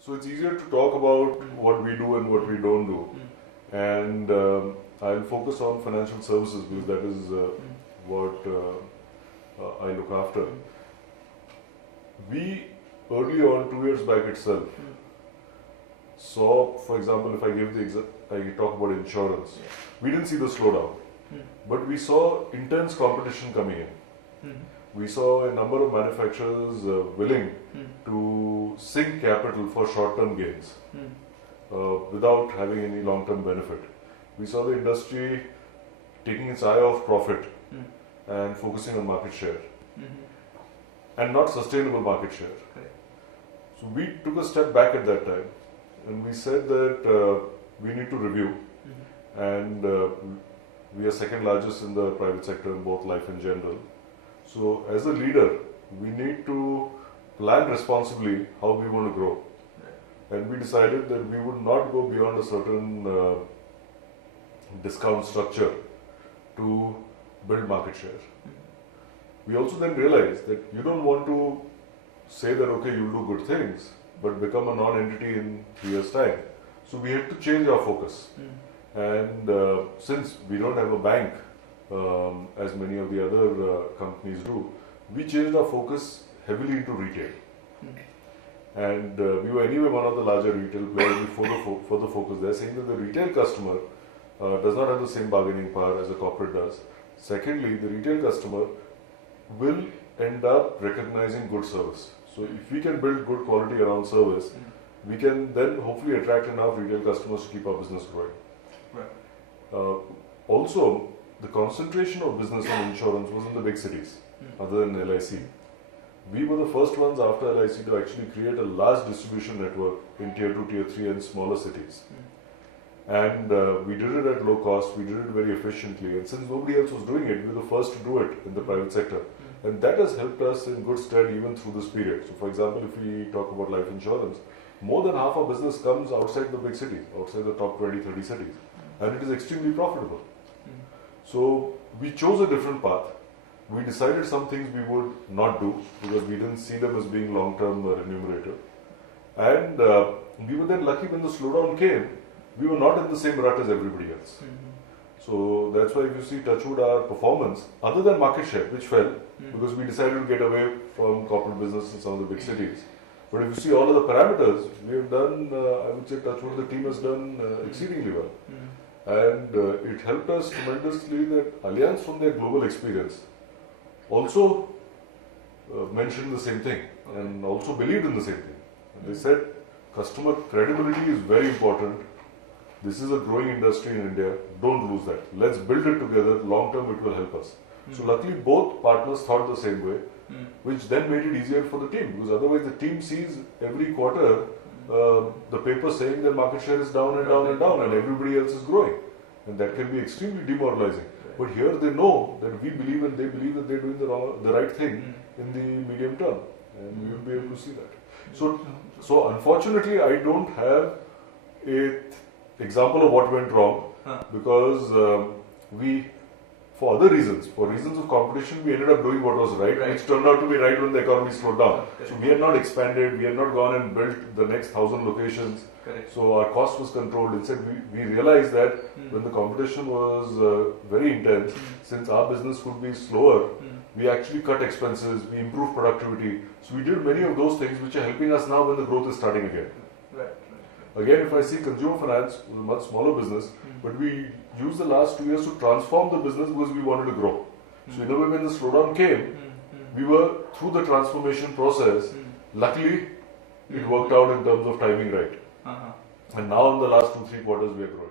So it's easier to talk about what we do and what we don't do. And I'll focus on financial services because that is what I look after. We, early on, 2 years back itself, saw, for example, if I give the I talk about insurance, we didn't see the slowdown, but we saw intense competition coming in. We saw a number of manufacturers willing to sink capital for short-term gains without having any long-term benefit. We saw the industry taking its eye off profit and focusing on market share and not sustainable market share. So we took a step back at that time and we said that we need to review, and we are second largest in the private sector in both life and general. So as a leader, we need to plan responsibly how we want to grow. And we decided that we would not go beyond a certain discount structure to build market share. We also then realized that you don't want to say that, okay, you'll do good things, but become a non-entity in 3 years' time. So we had to change our focus. And since we don't have a bank, as many of the other companies do, we changed our focus heavily into retail. And we were anyway one of the larger retail players. We further focus there, saying that the retail customer does not have the same bargaining power as a corporate does. Secondly, the retail customer will end up recognizing good service. So if we can build good quality around service, we can then hopefully attract enough retail customers to keep our business growing. Also, the concentration of business on insurance was in the big cities, other than LIC. We were the first ones after LIC to actually create a large distribution network in tier 2, tier 3 and smaller cities. And we did it at low cost, we did it very efficiently, and since nobody else was doing it, we were the first to do it in the private sector. And that has helped us in good stead even through this period. So for example, if we talk about life insurance, more than half our business comes outside the big cities, outside the top 20, 30 cities. And it is extremely profitable. So we chose a different path. We decided some things we would not do because we didn't see them as being long-term remunerative. And we were then lucky when the slowdown came, we were not in the same rut as everybody else. So that's why if you see Touchwood, our performance, other than market share, which fell, because we decided to get away from corporate business in some of the big cities. But if you see all of the parameters, we have done, I would say Touchwood, the team has done exceedingly well. And it helped us tremendously that Allianz, from their global experience, also mentioned the same thing and also believed in the same thing. And they said customer credibility is very important. This is a growing industry in India. Don't lose that. Let's build it together. Long term, it will help us. So luckily, both partners thought the same way, which then made it easier for the team, because otherwise the team sees every quarter the paper saying that market share is down and down and down and everybody else is growing. And that can be extremely demoralizing. But here they know that we believe and they believe that they're doing the right thing in the medium term. And we will be able to see that. So unfortunately, I don't have an example of what went wrong because for other reasons, for reasons of competition, we ended up doing what was right, which turned out to be right when the economy slowed down. So we had not expanded, we had not gone and built the next 1,000 locations. So our cost was controlled. Instead, we realized that when the competition was very intense, since our business could be slower, we actually cut expenses, we improved productivity. So we did many of those things which are helping us now when the growth is starting again. Again, if I see consumer finance, it was a much smaller business, but we used the last 2 years to transform the business because we wanted to grow. So in a way, when the slowdown came, we were through the transformation process. Luckily, it worked out in terms of timing right. And now in the last 2-3 quarters, we are growing.